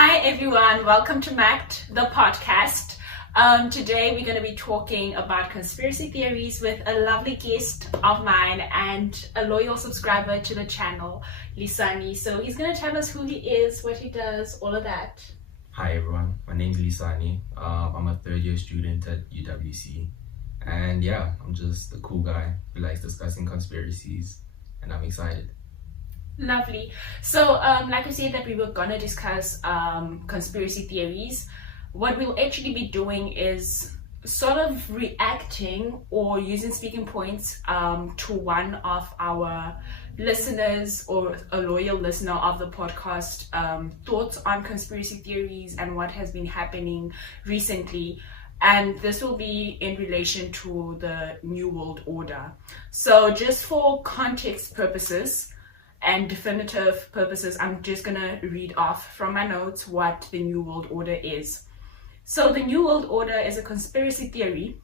Hi everyone, welcome to Macked, the podcast. Today we're going to be talking about conspiracy theories with a lovely guest of mine and a loyal subscriber to the channel, Lisani. So he's going to tell us who he is, what he does, all of that. Hi everyone, my name's Lisani. I'm a third year student at UWC. And yeah, I'm just a cool guy who likes discussing conspiracies, and I'm excited. Lovely. So, like we said that we were gonna discuss conspiracy theories. What we'll actually be doing is sort of reacting or using speaking points to one of our listeners or a loyal listener of the podcast thoughts on conspiracy theories and what has been happening recently. And this will be in relation to the New World Order. So just for context purposes and definitive purposes, I'm just gonna read off from my notes what the New World Order is. So the New World Order is a conspiracy theory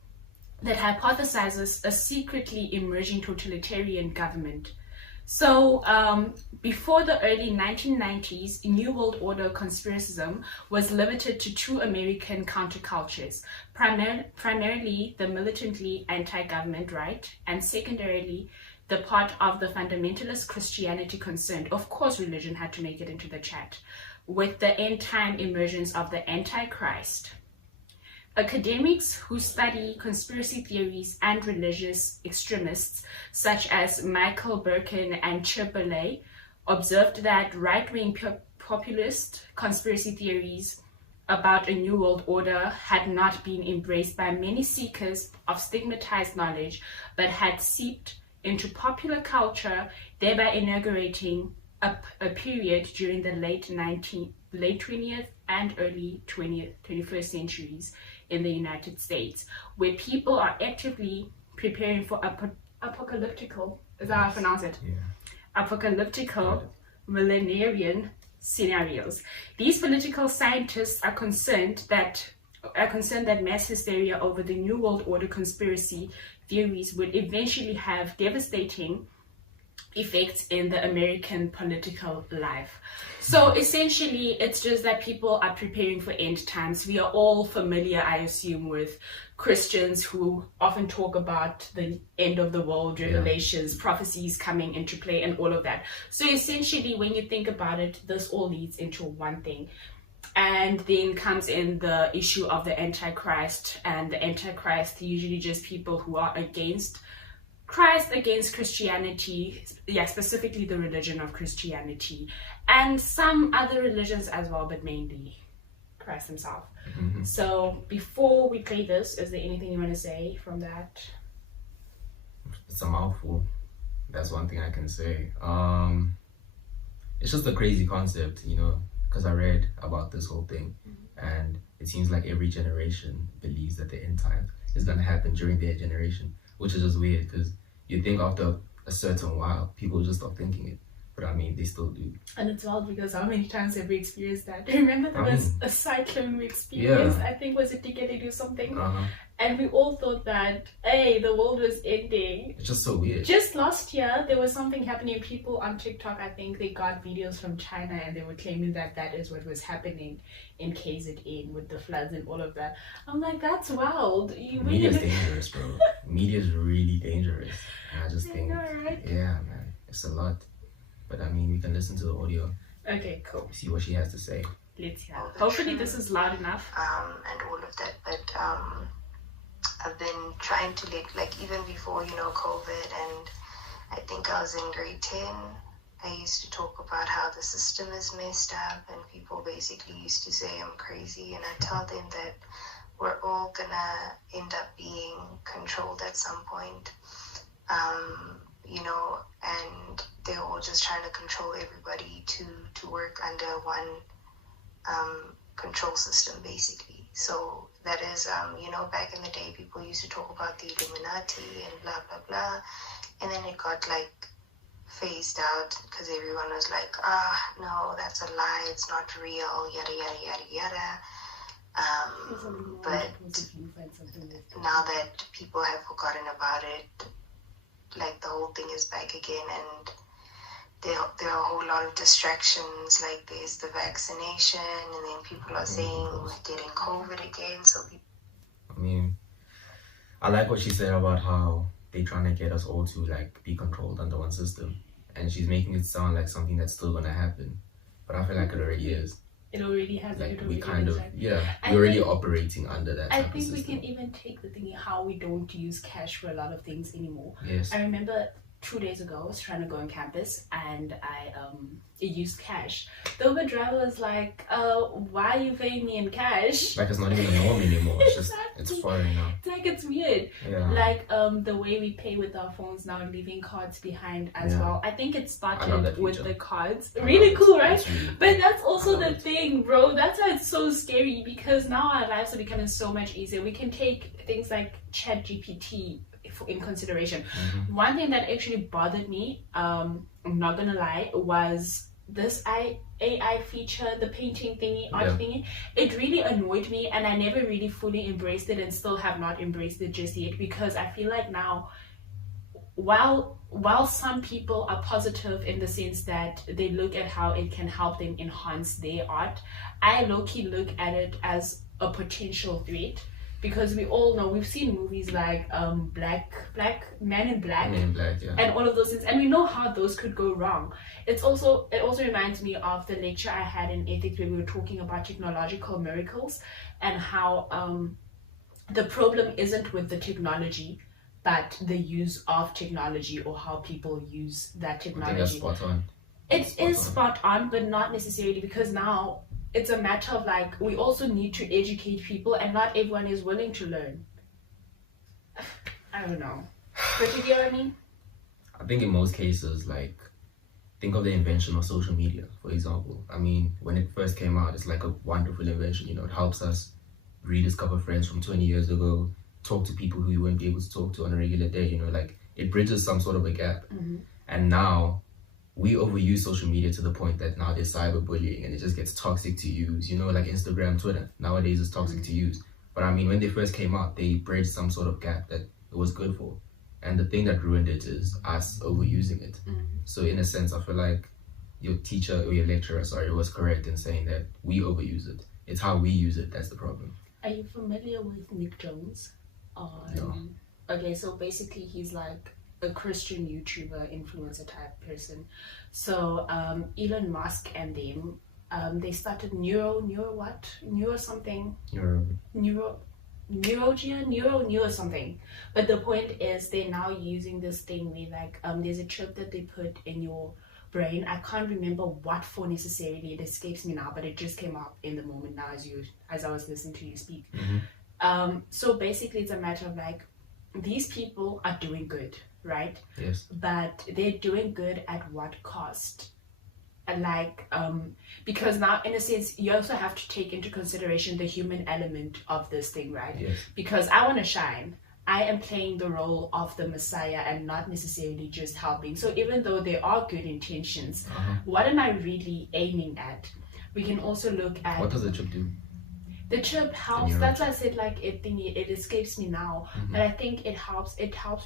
that hypothesizes a secretly emerging totalitarian government. So before the early 1990s, New World Order conspiracism was limited to two American countercultures, primarily the militantly anti-government right, and secondarily the part of the fundamentalist Christianity concerned. Of course, religion had to make it into the chat, with the end-time emergence of the Antichrist. Academics who study conspiracy theories and religious extremists, such as Michael Birkin and Chirpillay, observed that right-wing populist conspiracy theories about a new world order had not been embraced by many seekers of stigmatized knowledge, but had seeped into popular culture, thereby inaugurating a period during the late 20th and early 21st centuries in the United States, where people are actively preparing for apocalyptical, is that how I pronounce it? Yeah. Apocalyptical millenarian scenarios. These political scientists are concerned that mass hysteria over the New World Order conspiracy theories would eventually have devastating effects in the American political life. So essentially, it's just that people are preparing for end times. We are all familiar, I assume, with Christians who often talk about the end of the world, revelations, prophecies coming into play, and all of that. So essentially, when you think about it, this all leads into one thing. And then comes in the issue of the Antichrist, and the Antichrist usually just people who are against Christ, against Christianity, specifically the religion of Christianity, and some other religions as well, but mainly Christ himself. Mm-hmm. So before we play this, is there anything you want to say from that? It's a mouthful. That's one thing I can say. It's just a crazy concept, because I read about this whole thing, and it seems like every generation believes that the end time is going to happen during their generation, which is just weird because you think after a certain while people just stop thinking it, but I mean they still do. And it's wild because how many times have we experienced that? Remember there was a cyclone we experienced, I think was it Decade or something, and we all thought that the world was ending. It's just so weird. Just last year there was something happening. People on TikTok, I think they got videos from China and they were claiming that is what was happening in KZN with the floods and all of that. I'm like, that's wild. Media's dangerous, bro. Media's really dangerous. And I just think, right? Yeah, man, it's a lot. But I mean, we can listen to the audio. Okay, cool. See what she has to say. Let's hear. Hopefully this is loud enough. And all of that, but I've been trying to even before, COVID, and I think I was in grade 10, I used to talk about how the system is messed up, and people basically used to say I'm crazy, and I tell them that we're all gonna end up being controlled at some point, and they're all just trying to control everybody to work under one control system, basically. So that is, back in the day, people used to talk about the Illuminati and blah, blah, blah. And then it got phased out because everyone was like, no, that's a lie. It's not real, yada, yada, yada, yada. But now that people have forgotten about it, the whole thing is back again. And there are a whole lot of distractions. Like there's the vaccination, and then people are saying we're getting COVID again. So I mean, I like what she said about how they're trying to get us all to like be controlled under one system, and she's making it sound like something that's still gonna happen, but I feel like it already is. It already has. Like it we already kind is, of, like- yeah, I we're already think- operating under that I type of think we system. can even take the thing how we don't use cash for a lot of things anymore. Yes. I remember 2 days ago I was trying to go on campus and I used cash. The Uber driver was like, why are you paying me in cash? Like it's not even a norm anymore. It's just it's Exactly. foreign now. It's like it's weird. Yeah. Like the way we pay with our phones now, leaving cards behind as Yeah. well. I think it I love started that with feature. the cards. I Really love it. cool, right? It's really cool. But that's also I the love it. thing, bro. That's why it's so scary because now our lives are becoming so much easier. We can take things like ChatGPT in consideration. Mhm. One thing that actually bothered me, I'm not gonna lie, was this AI feature, the painting thingy, art Yeah. thingy. It really annoyed me, and I never really fully embraced it, and still have not embraced it just yet because I feel like now, while some people are positive in the sense that they look at how it can help them enhance their art, I low-key look at it as a potential threat because we all know, we've seen movies like Black Man in Black Men in Black, yeah. and all of those things, and we know how those could go wrong. It also reminds me of the lecture I had in ethics where we were talking about technological miracles and how the problem isn't with the technology but the use of technology or how people use that I think that's technology. spot on. It is spot on, but not necessarily, because now it's a matter of like we also need to educate people, and not everyone is willing to learn. I don't know, but you get what I mean? I think in most cases, like, think of the invention of social media, for example. I mean, when it first came out, it's like a wonderful invention. You know, it helps us rediscover friends from 20 years ago, talk to people who you wouldn't be able to talk to on a regular day. You know, like it bridges some sort of a gap. Mhm. And now we overuse social media to the point that now there's cyberbullying and it just gets toxic to use. You know, like Instagram, Twitter nowadays is toxic to use. But I mean, when they first came out, they bridged some sort of gap that it was good for. And the thing that ruined it is us overusing it. So in a sense, I feel like your teacher or your lecturer, was correct in saying that we overuse it. It's how we use it that's the problem. Are you familiar with Nick Jones? No. Okay, so basically he's like a Christian YouTuber, influencer type person. So Elon Musk and them, they started neuro something. But the point is they're now using this thing where like there's a chip that they put in your brain. I can't remember what for necessarily, it escapes me now, but it just came up in the moment now as I was listening to you speak. So basically it's a matter of like these people are doing good, right? Yes. But they're doing good at what cost? And like because now in a sense you also have to take into consideration the human element of this thing, right? Yes. Because I want to shine, I am playing the role of the Messiah and not necessarily just helping. So even though there are good intentions, what am I really aiming at? We can also look at What does the chip do? the chip helps. neural That's why I said like it escapes me now. But I think it helps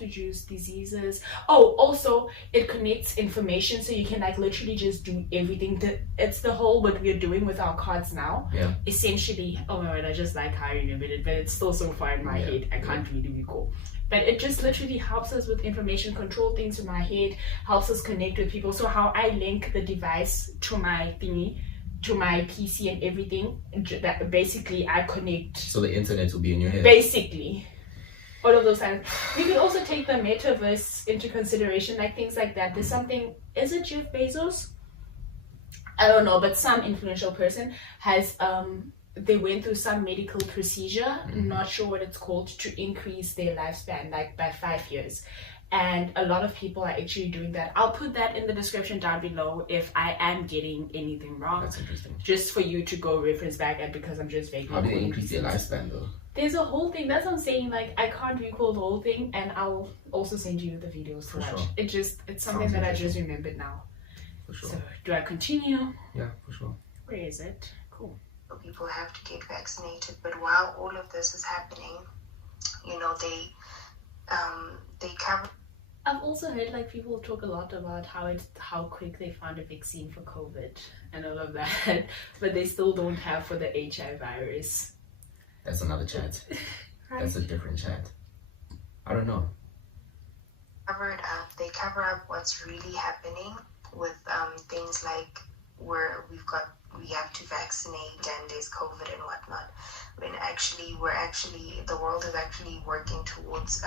reduce diseases. Oh, also it connects information, so you can like literally just do everything. It's the whole what we're doing with our cards now. Yeah. Essentially, oh my god, I just like how I remembered it, but it's still so far in my head I can't really recall. But it just literally helps us with information, control things in my head, helps us connect with people. So how I link the device to my thingy, to my PC and everything, that basically I connect. So the internet will be in your head. Basically, all of those things. We can also take the metaverse into consideration, like things like that. There's something, is it Jeff Bezos? I don't know, but some influential person has, they went through some medical procedure, not sure what it's called, to increase their lifespan, like by 5 years. And a lot of people are actually doing that. I'll put that in the description down below if I am getting anything wrong. That's interesting. Just for you to go reference back at, because I'm just vaguely. How do they increase their lifespan though? There's a whole thing. That's what I'm saying. Like I can't recall the whole thing, and I'll also send you the videos to For watch. sure. It's something Sounds that I interesting. just remembered now. For sure. So do I continue? Yeah, for sure. Where is it? Cool. people have to get vaccinated. But while all of this is happening, you know, they cover. I've also heard like people talk a lot about how quick they found a vaccine for COVID and all of that, but they still don't have for the HIV virus. That's another chat. Right. That's a different chat. I don't know. They cover up what's really happening with things like where we have to vaccinate and there's COVID and whatnot. When actually the world is actually working towards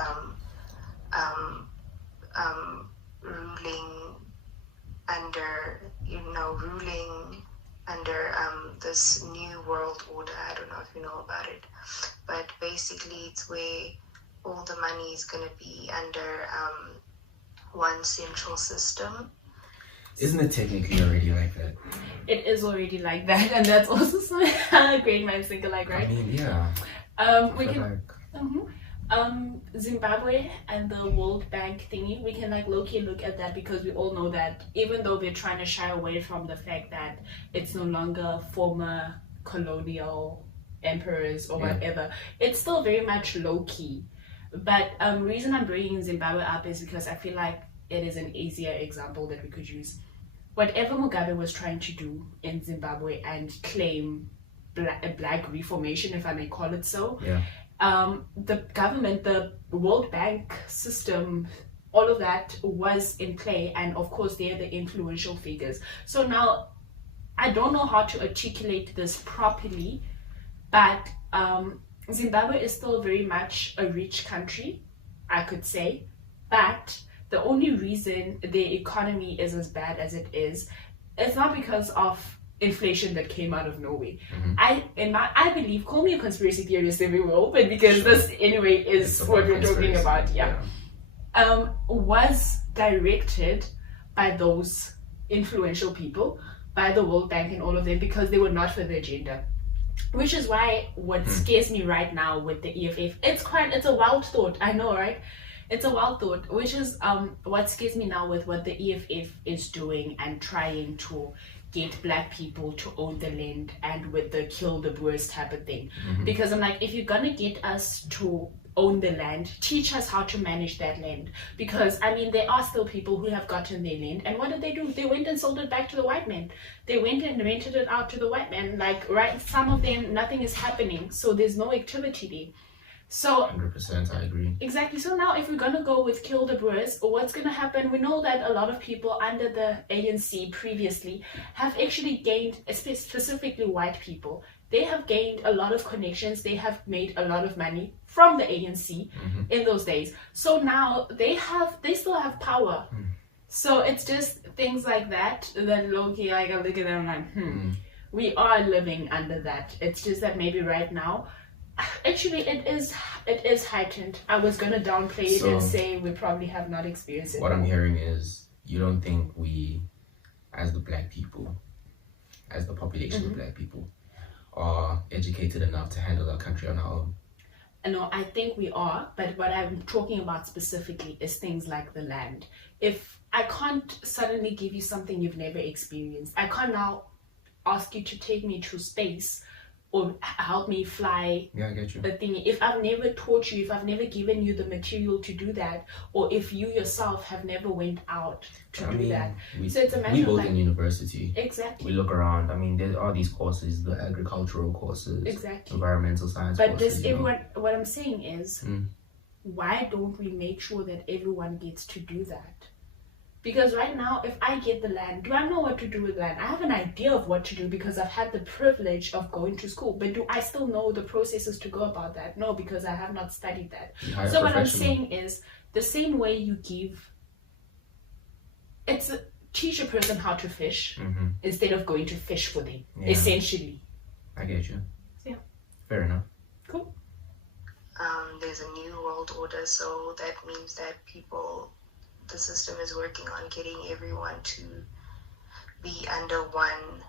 ruling under this new world order. I don't know if you know about it, but basically it's where all the money is going to be under one central system. Isn't it technically already like that? It is already like that, and that's also something great minds think alike, right? I mean, yeah. We I feel can. like Zimbabwe and the World Bank thingy, we can like low-key look at that because we all know that even though we're trying to shy away from the fact that it's no longer former colonial emperors or whatever, it's still very much low-key. But reason I'm bringing Zimbabwe up is because I feel like it is an easier example that we could use. Whatever Mugabe was trying to do in Zimbabwe and claim a black reformation, if I may call it so, the government, the World Bank system, all of that was in play, and of course they're the influential figures. So now I don't know how to articulate this properly, but Zimbabwe is still very much a rich country, I could say, but the only reason their economy is as bad as it is, it's not because of inflation that came out of nowhere. I believe, call me a conspiracy theorist if we will, but because this anyway is what we're talking about, was directed by those influential people, by the World Bank and all of them, because they were not for the agenda. Which is why what scares me right now with the EFF, it's a wild thought, I know, right? It's a wild thought, which is what scares me now with what the EFF is doing and trying to get black people to own the land, and with the kill the Boers type of thing. Because I'm like, if you're gonna get us to own the land, teach us how to manage that land. Because I mean, there are still people who have gotten their land, and what did they do? They went and sold it back to the white man. They went and rented it out to the white man. Like, right, some of them, nothing is happening, so there's no activity there. So 100%, I agree. Exactly. So now if we're going to go with kill the Boers, what's going to happen? We know that a lot of people under the ANC previously have actually gained, specifically white people, they have gained a lot of connections. They have made a lot of money from the ANC in those days. So now they still have power. So it's just things like that low-key, I look at them like, we are living under that. It's just that maybe right now, actually, it is heightened. I was gonna downplay it and say we probably have not experienced it. What I'm hearing is you don't think we, as the black people, as the population of black people, are educated enough to handle our country on our own? No, I think we are, but what I'm talking about specifically is things like the land. If I can't suddenly give you something you've never experienced, I can't now ask you to take me to space or help me fly I get you. the thing. If I've never taught you, if I've never given you the material to do that, or if you yourself have never went out to do that. So it's a matter we of both like, in university. Exactly. We look around. I mean, there are these courses, the agricultural courses, Exactly. environmental science But courses. does everyone, what I'm saying is, why don't we make sure that everyone gets to do that? Because right now, if I get the land, do I know what to do with land? I have an idea of what to do because I've had the privilege of going to school. But do I still know the processes to go about that? No, because I have not studied that. So what I'm saying is, the same way you teach a person how to fish instead of going to fish for them, essentially. I get you. Yeah. Fair enough. Cool. There's a new world order, so that means that the system is working on getting everyone to be under one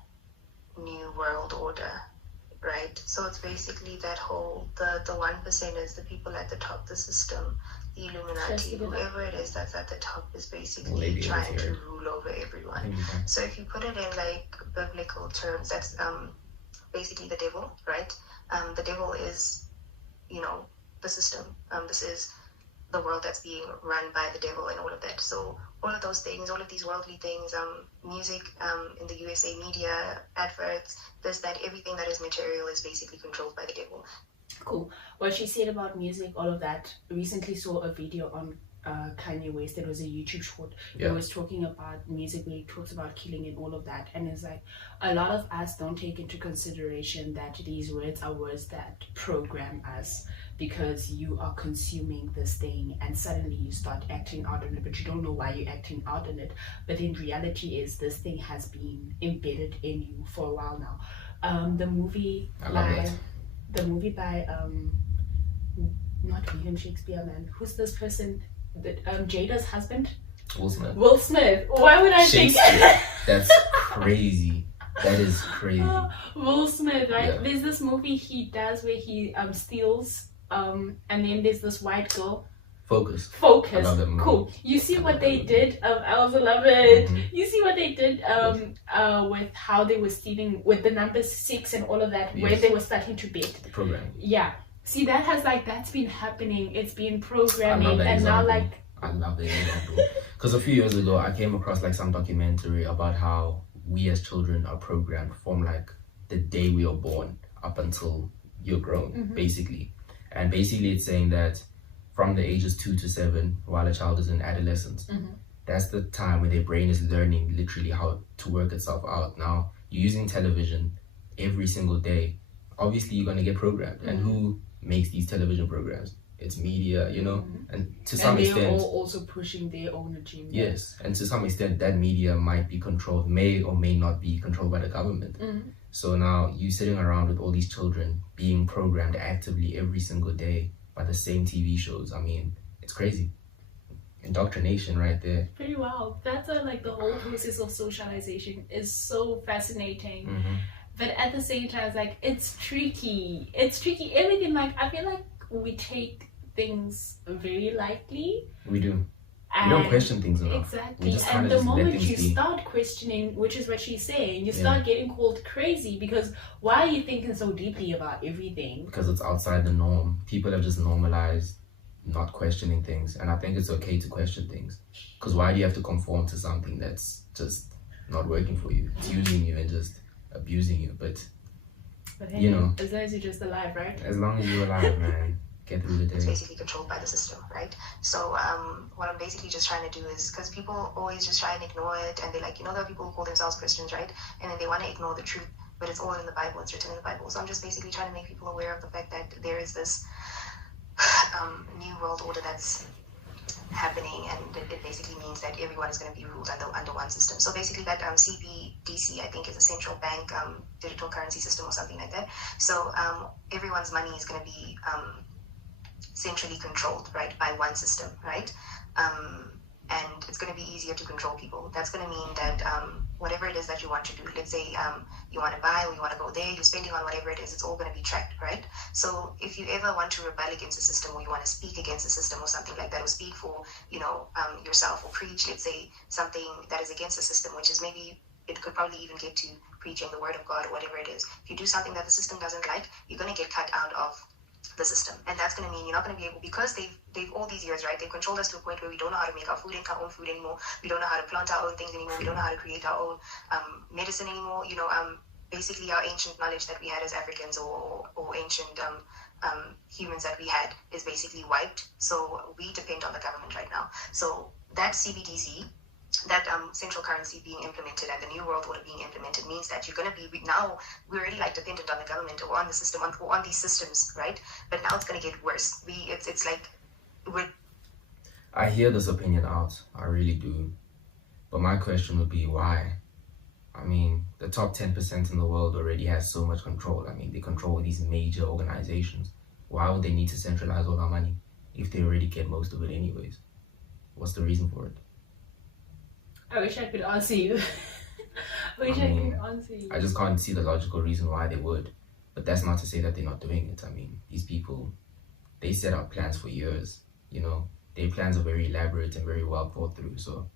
new world order, right? So it's basically that whole, the 1%ers, the people at the top, the system, the Illuminati, whoever it is that's at the top is basically trying to rule over everyone. So if you put it in like biblical terms, that's basically the devil, right? The devil is, the system. This is the world that's being run by the devil and all of that. So all of those things, all of these worldly things, music, in the USA media, adverts, this, that, everything that is material is basically controlled by the devil. Cool. What she said about music, all of that. Recently saw a video on Kanye West. It was a YouTube short. He was talking about music where he talks about killing and all of that. And it's like a lot of us don't take into consideration that these words are words that program us, because you are consuming this thing and suddenly you start acting out on it, but you don't know why you're acting out on it. But in reality is this thing has been embedded in you for a while now. The movie by not William Shakespeare, man. Who's this person? Jada's husband? Will Smith. Why would I think? That's crazy. That is crazy. Will Smith, right? Yeah. There's this movie he does where he steals, and then there's this white girl. Focus. I love that movie. Cool. You see what they did? I also love it. Mm-hmm. You see what they did with how they were stealing with the numbers 6 and all of that, where they were starting to bet. The program. Yeah. See, that's been happening. It's been programming, and now I love the example. Because a few years ago, I came across some documentary about how we as children are programmed from the day we are born up until you're grown, basically. And basically, it's saying that from the ages 2 to 7, while a child is in adolescence, that's the time when their brain is learning literally how to work itself out. Now, you're using television every single day. Obviously, you're going to get programmed. And who makes these television programs? It's media, and to some extent they're all also pushing their own agenda. Yes, and to some extent that media might be controlled, may or may not be controlled by the government. So now you sitting around with all these children being programmed actively every single day by the same TV shows. I mean, it's crazy. Indoctrination right there. Pretty wild. That's the whole process of socialization is so fascinating. But at the same time, it's tricky. It's tricky. Everything, I feel like we take things very lightly. We do. We don't question things enough. Exactly. And the moment you start questioning, which is what she's saying, you start getting called crazy, because why are you thinking so deeply about everything? Because it's outside the norm. People have just normalized not questioning things. And I think it's okay to question things. Because why do you have to conform to something that's just not working for you? It's using you and just abusing you. But hey, as long as you're just alive, right? As long as you're alive, man. Get through the day. It's basically controlled by the system, right? So what I'm basically just trying to do is, because people always just try and ignore it, and they're there are people who call themselves Christians, right? And then they want to ignore the truth, but it's all in the Bible, it's written in the Bible. So I'm just basically trying to make people aware of the fact that there is this new world order that's happening, and it basically means that everyone is going to be ruled under one system. So basically that CBDC, I think, is a central bank digital currency system or something like that. So everyone's money is going to be centrally controlled, right, by one system, right? And it's going to be easier to control people. That's going to mean that whatever it is that you want to do, let's say you want to buy or you want to go there, you're spending on whatever it is, it's all going to be tracked, right? So if you ever want to rebel against the system, or you want to speak against the system or something like that, or speak for, yourself, or preach, let's say, something that is against the system, which is maybe, it could probably even get to preaching the word of God or whatever it is. If you do something that the system doesn't like, you're going to get cut out of the system, and that's going to mean you're not going to be able, because they've all these years, right, they've controlled us to a point where we don't know how to make our own food anymore, we don't know how to plant our own things anymore, we don't know how to create our own medicine anymore. Basically our ancient knowledge that we had as Africans, or ancient humans that we had, is basically wiped. So we depend on the government right now. So that CBDC, that central currency being implemented, and the new world order being implemented, means that you're going to be, now we're already dependent on the government or on the system, or on these systems, right? But now it's going to get worse. I hear this opinion out, I really do, but my question would be why? I mean, the top 10% in the world already has so much control. I mean, they control these major organizations. Why would they need to centralize all our money if they already get most of it anyways? What's the reason for it? I wish I could answer you. I could answer you. I just can't see the logical reason why they would. But that's not to say that they're not doing it. I mean, these people, they set out plans for years. Their plans are very elaborate and very well thought through. So,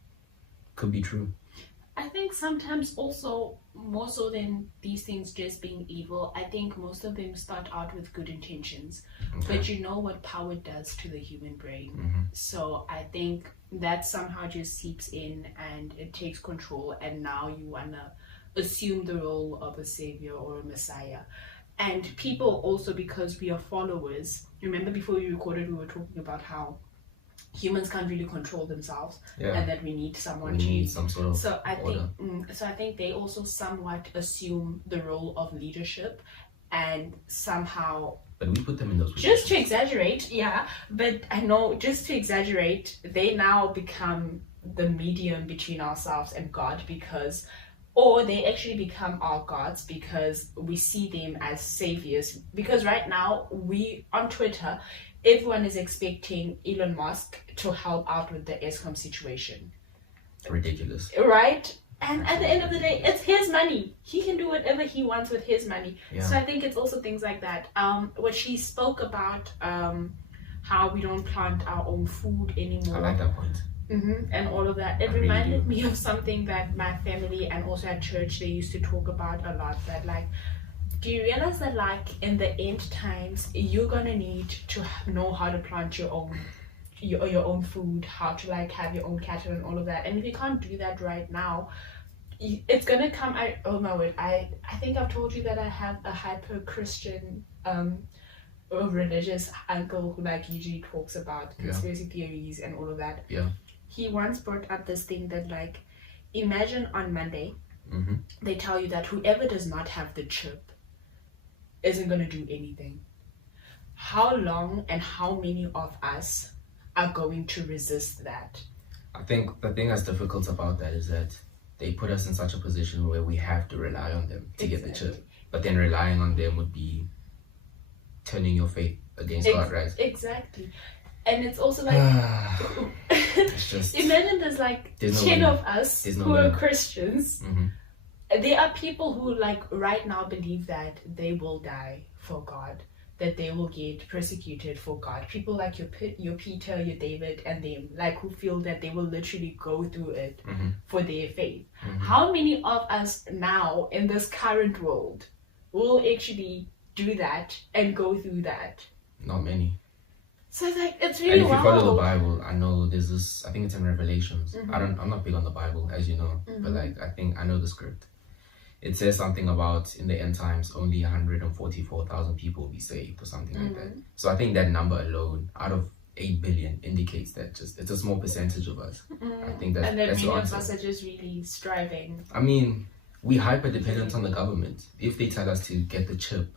could be true. I think sometimes also more so than these things just being evil, I think most of them start out with good intentions. Okay. But you know what power does to the human brain. Mm-hmm. So I think that somehow just seeps in and it takes control, and now you wanna assume the role of a savior or a messiah. And people also, because we are followers, remember before we recorded we were talking about how humans can't really control themselves, Yeah. and that we need someone We to need some sort of so I order. think so I think they also somewhat assume the role of leadership, and somehow, But we put them in those just to positions. exaggerate, yeah, but I know, just to exaggerate, they now become the medium between ourselves and God, because or they actually become our gods because we see them as saviors. Because right now, we on Twitter, everyone is expecting Elon Musk to help out with the ESCOM situation, Ridiculous. right? And at the end of the day, it's his money. He can do whatever he wants with his money. Yeah. So I think it's also things like that. What she spoke about, how we don't plant our own food anymore. I like that point. And all of that. It I really reminded do. me of something that my family and also at church they used to talk about a lot. That like, do you realize that like in the end times you're gonna need to know how to plant your own food, how to like have your own cattle and all of that. And if you can't do that right now, it's gonna come. Oh my word! I think I've told you that I have a hyper Christian religious uncle who like usually talks about conspiracy theories and all of that. Yeah. He once brought up this thing that like, imagine on Monday, they tell you that whoever does not have the chip isn't gonna do anything. How long and how many of us are going to resist that? I think the thing that's difficult about that is that they put us in such a position where we have to rely on them to get the chip. But then relying on them would be turning your faith against God, right? Exactly. And it's also like, it's just, imagine there's like there's 10 no of us There's no who are winner. Christians. There are people who like right now believe that they will die for God, that they will get persecuted for God. People like your Peter, your David, and them, like who feel that they will literally go through it for their faith. How many of us now in this current world will actually do that and go through that? Not many. So it's like, it's And really if you wild. follow the Bible, I know there's this, I think it's in Revelations. I'm not big on the Bible, as you know, but like I think I know the script. It says something about in the end times only 144,000 people will be saved or something like that. So I think that number alone, out of 8 billion, indicates that just it's a small percentage of us. I think that's And then that's many the of answer. us are just really striving. I mean, we hyper dependent on the government. If they tell us to get the chip,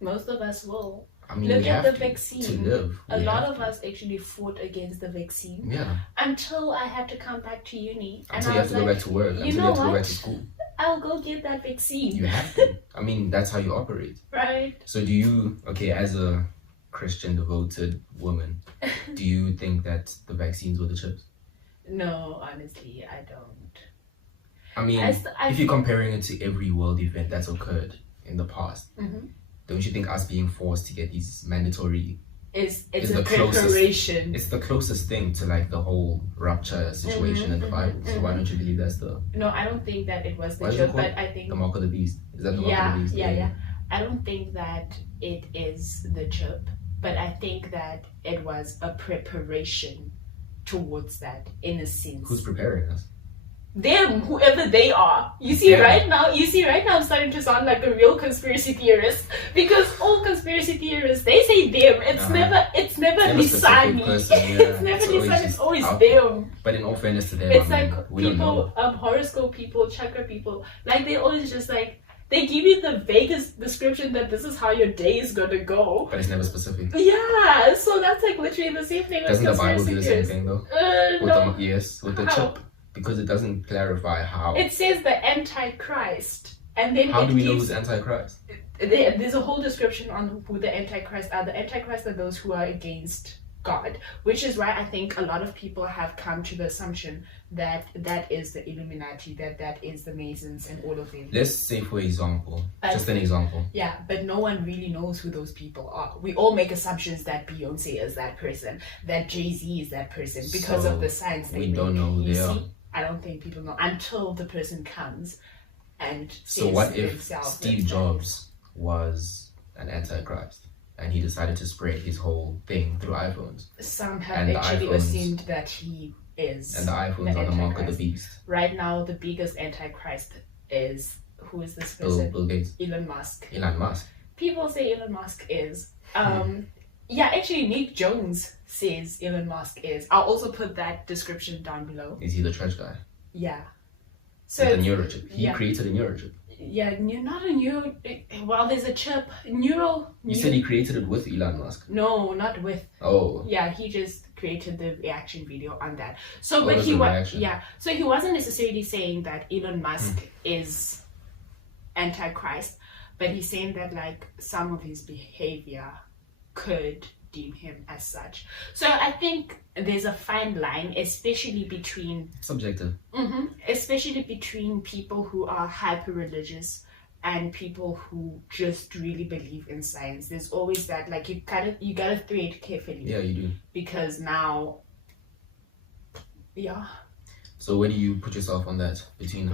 Most of us will. I mean, Look we at have the to vaccine. live. A We lot have of to. us actually fought against the vaccine Yeah. until I had to come back to uni. And Until I you have was to go like, back to work. you Until you know have to go what? back to school. I'll go get that vaccine. You have to. I mean, that's how you operate. Right? So do you, okay, as a Christian devoted woman, do you think that the vaccines were the chips? No, honestly, I don't. I mean, if you're comparing it to every world event that's occurred in the past, don't you think us being forced to get these mandatory It's is a the closest- preparation. it's the closest thing to like the whole rapture situation in the Bible. So why don't you believe that's the No, I don't think that it was the What is it chip, called? but I think the mark of the beast? Is that the mark of the beast? yeah. I don't think that it is the chip, but I think that it was a preparation towards that, in a sense. Who's preparing us? Them, whoever they are. You see, Yeah. right now, I'm starting to sound like a real conspiracy theorist, because all conspiracy theorists, they say them. It's never Never Lisani. specific person, yeah. It's never It's always Lisani. It's just always out them. But in all fairness to them, It's I mean, like we don't know. people, horoscope people, chakra people. Like they always just like they give you the vaguest description that this is how your day is gonna go. But it's never specific. Yeah, so that's like literally the same thing as Doesn't the Bible conspiracy do the same theories. thing though? No. With the How? chip, because it doesn't clarify how. It says the Antichrist, and then How it do we know gives, who's Antichrist? there's a whole description on who the Antichrist are. The Antichrist are those who are against God, which is why I think a lot of people have come to the assumption that that is the Illuminati, that is the Masons and all of them. Let's say, for example, just an example. Yeah, but no one really knows who those people are. We all make assumptions that Beyonce is that person, that Jay-Z is that person because So, of the signs they we make. don't know who You they are. see? I don't think people know until the person comes and So says what to if themselves Steve that- Jobs was an antichrist and he decided to spread his whole thing through iPhones? Some have And the actually iPhones- assumed that he is. And the iPhones are the mark of the Antichrist. beast. Right now, the biggest antichrist is, who is this person? Bill Gates. Elon Musk. Elon Musk. People say Elon Musk is. Yeah, actually, Nick Jones says Elon Musk is. I'll also put that description down below. Is he the trash guy? Yeah. So So the neurochip. He yeah. created a neurochip. yeah, not a neural. Well, there's a chip. Neural. You said he created it with Elon Musk. No, not with. Oh. Yeah, he just created the reaction video on that. So, Oh, but that's he a was. reaction. Yeah. So he wasn't necessarily saying that Elon Musk is antichrist, but he's saying that like some of his behavior could deem him as such. So I think there's a fine line, especially between Subjective. especially between people who are hyper religious and people who just really believe in science. There's always that, like, you gotta thread carefully. Yeah, you do. Because now, yeah, So where do you put yourself on that between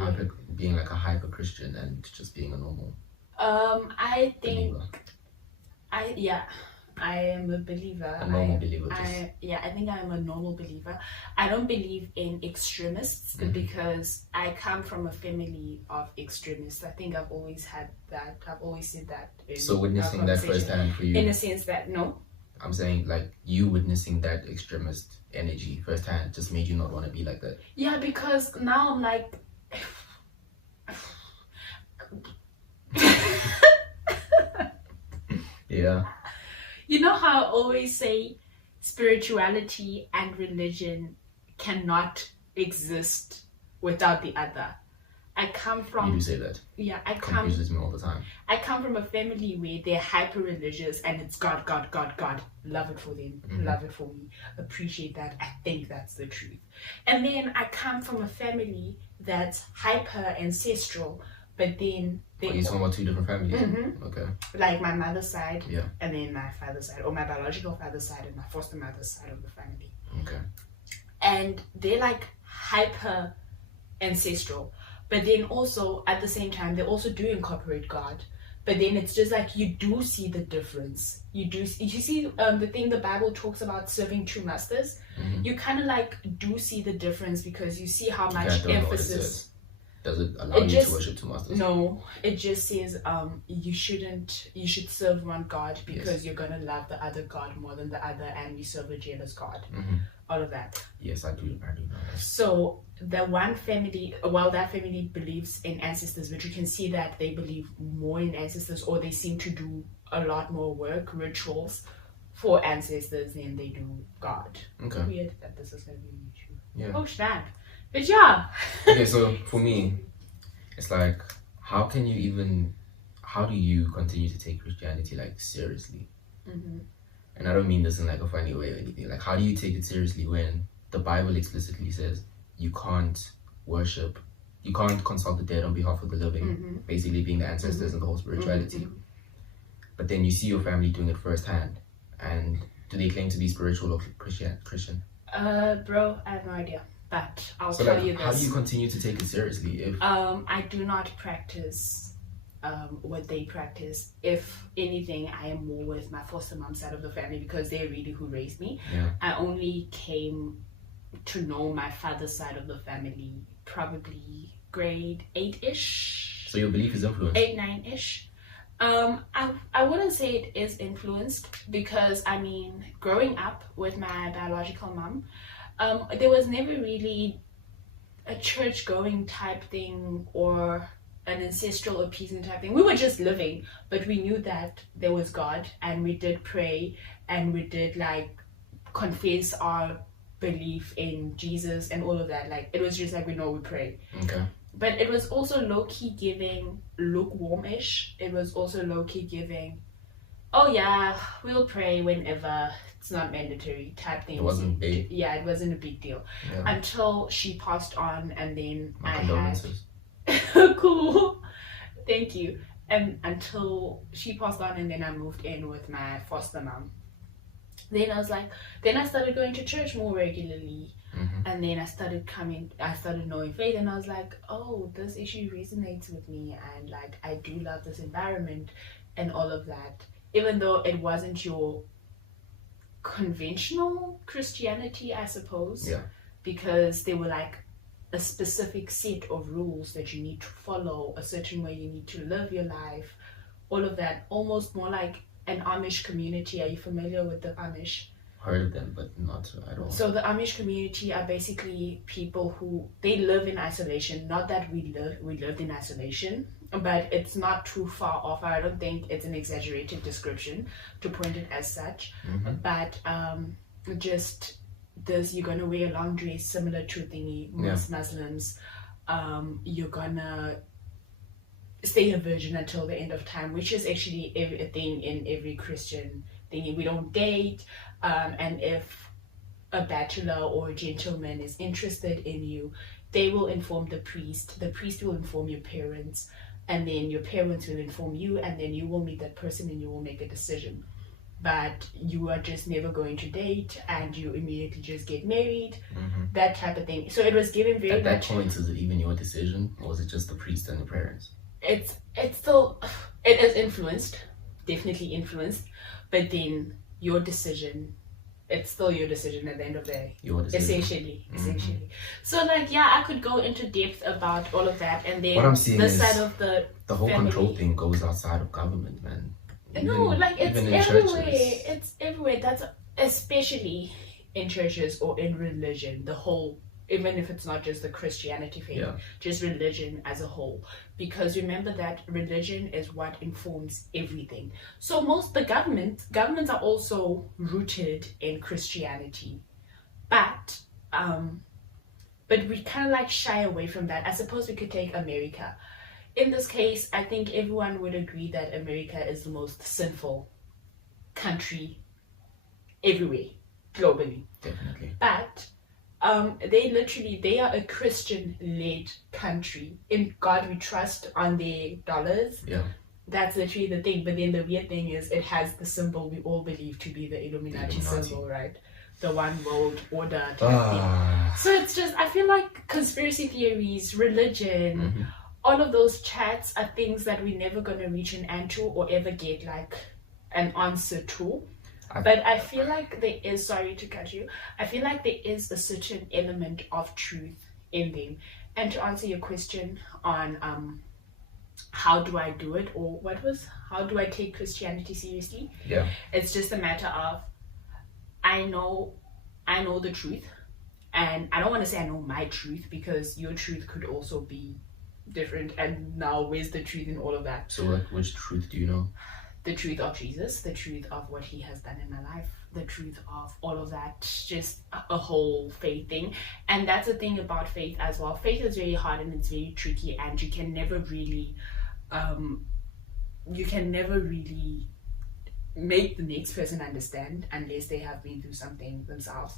being like a hyper Christian and just being a normal I think believer? I am a believer. A normal believer. Just, I think I'm a normal believer. I don't believe in extremists because I come from a family of extremists. I think I've always had that. I've always said that. so witnessing that firsthand for you. In a sense that no. I'm saying like you witnessing that extremist energy firsthand just made you not want to be like that. Yeah, because now I'm like. Yeah. You know how I always say spirituality and religion cannot exist without the other. I come You from do say that. yeah, Confuses me all the time. I come from a family where they're hyper religious and it's God, God, God, God. Love it for them, love it for me, appreciate that. I think that's the truth. And then I come from a family that's hyper ancestral, but then Are you talking about two different families? Mhm. Okay. like my mother's side Yeah. and then my father's side, or my biological father's side and my foster mother's side of the family. Okay. And they're like hyper ancestral, but then also at the same time they also do incorporate God, but then it's just like you do see the difference. You see the thing the Bible talks about, serving two masters. You kind of like do see the difference because you see how Okay, I much don't know what it emphasis. says. Does it allow It you just- to worship two masters? No, it just says you should serve one God because you're gonna love the other God more than the other, and we serve a jealous God. All of that. Yes, I do know that. So the one family, well, that family believes in ancestors, but you can see that they believe more in ancestors, or they seem to do a lot more work, rituals for ancestors than they do God. Okay. Weird that this is gonna be on YouTube. Yeah. Oh snap! But yeah. Okay, so for me, it's like, how do you continue to take Christianity like seriously? And I don't mean this in like a funny way or anything. Like, how do you take it seriously when the Bible explicitly says you can't consult the dead on behalf of the living, basically being the ancestors and the whole spirituality. But then you see your family doing it firsthand, and do they claim to be spiritual or Christian? Bro, I have no idea. But I'll So tell like, you this. how do you continue to take it seriously if I do not practice what they practice. If anything, I am more with my foster mom side of the family because they're really who raised me. Yeah. I only came to know my father's side of the family probably grade 8-ish. so your belief is influenced? 8, 9-ish. I wouldn't say it is influenced because I mean, growing up with my biological mom, there was never really a church going type thing or an ancestral appeasing type thing. We were just living, but we knew that there was God, and we did pray, and we did like confess our belief in Jesus and all of that. Like, it was just like, we know we pray. Okay. But it was also low-key giving lukewarm-ish. It was also low-key giving, oh yeah, we'll pray whenever, it's not mandatory type thing. It wasn't big. Yeah, it wasn't a big deal. Yeah. Until she passed on, and then My I condolences. had... Cool. Thank you. And until she passed on, and then I moved in with my foster mom. Then I was like, then I started going to church more regularly. And then I started knowing faith, and I was like, oh, this issue resonates with me, and like I do love this environment and all of that, even though it wasn't your conventional Christianity, I suppose. Yeah. Because they were like a specific set of rules that you need to follow, a certain way you need to live your life, all of that, almost more like an Amish community. Are you familiar with the Amish? Heard of them, but not at all. So the Amish community are basically people who, they live in isolation. Not that we lived in isolation, but it's not too far off. I don't think it's an exaggerated description to point it as such. But just this, you're gonna wear a long dress similar to thingy. Most Muslims, you're gonna stay a virgin until the end of time, which is actually a thing in every Christian thingy. We don't date. And if a bachelor or a gentleman is interested in you, they will inform the priest will inform your parents, and then your parents will inform you, and then you will meet that person and you will make a decision. But you are just never going to date, and you immediately just get married, that type of thing. So it was given very at that point, is it even your decision, or was it just the priest and the parents? It's still, it is influenced, definitely influenced, but then your decision, it's still your decision at the end of the day. Your decision. Essentially. So like, yeah, I could go into depth about all of that, and then what I'm seeing this is side of the whole family. Control thing goes outside of government, man. No, like it's even in everywhere. churches. It's everywhere. That's especially in churches or in religion. The whole, even if it's not just the Christianity faith, just religion as a whole. Because remember that religion is what informs everything. So most the governments are also rooted in Christianity, but we kind of like shy away from that. I suppose we could take America. In this case, I think everyone would agree that America is the most sinful country everywhere, globally. Definitely. But they are a Christian-led country. In God we trust on their dollars. Yeah. That's literally the thing. But then the weird thing is it has the symbol we all believe to be the Illuminati symbol, right? The one world order type thing. So it's just, I feel like conspiracy theories, religion, all of those chats are things that we're never going to reach an end to or ever get like an answer to. But I feel like there is, sorry to cut you, I feel like there is a certain element of truth in them. And to answer your question on how do I do it, or how do I take Christianity seriously? Yeah. It's just a matter of, I know the truth, and I don't want to say I know my truth, because your truth could also be different, and now where's the truth in all of that? So which truth do you know? The truth of Jesus, the truth of what he has done in my life, the truth of all of that, just a whole faith thing. And that's the thing about faith as well. Faith is very hard and it's very tricky, and you can never really make the next person understand unless they have been through something themselves.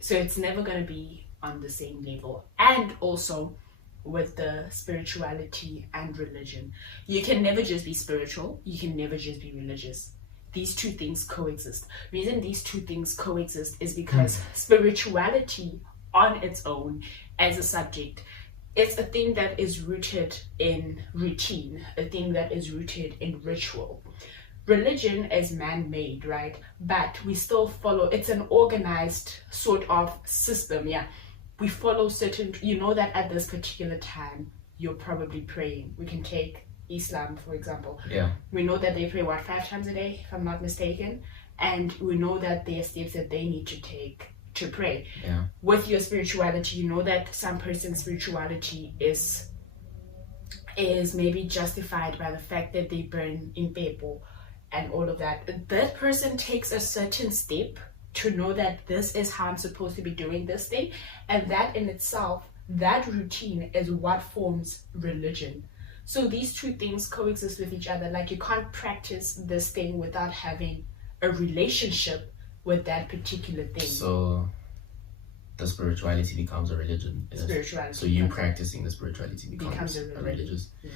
So it's never going to be on the same level. And also with the spirituality and religion, you can never just be spiritual, you can never just be religious. These two things coexist. The reason these two things coexist is because spirituality on its own as a subject, it's a thing that is rooted in routine, a thing that is rooted in ritual. Religion is man-made, right? But we still follow, it's an organized sort of system, we follow certain, you know that at this particular time you're probably praying. We can take Islam for example. We know that they pray 5 times a day, if I'm not mistaken, and we know that there are steps that they need to take to pray. With your spirituality, you know that some person's spirituality is maybe justified by the fact that they burn in Pepo and all of that. That person takes a certain step to know that this is how I'm supposed to be doing this thing, and that in itself, that routine is what forms religion. So these two things coexist with each other. Like you can't practice this thing without having a relationship with that particular thing. So the spirituality becomes a religion. Spirituality. So you practicing the spirituality becomes a religious. Yeah.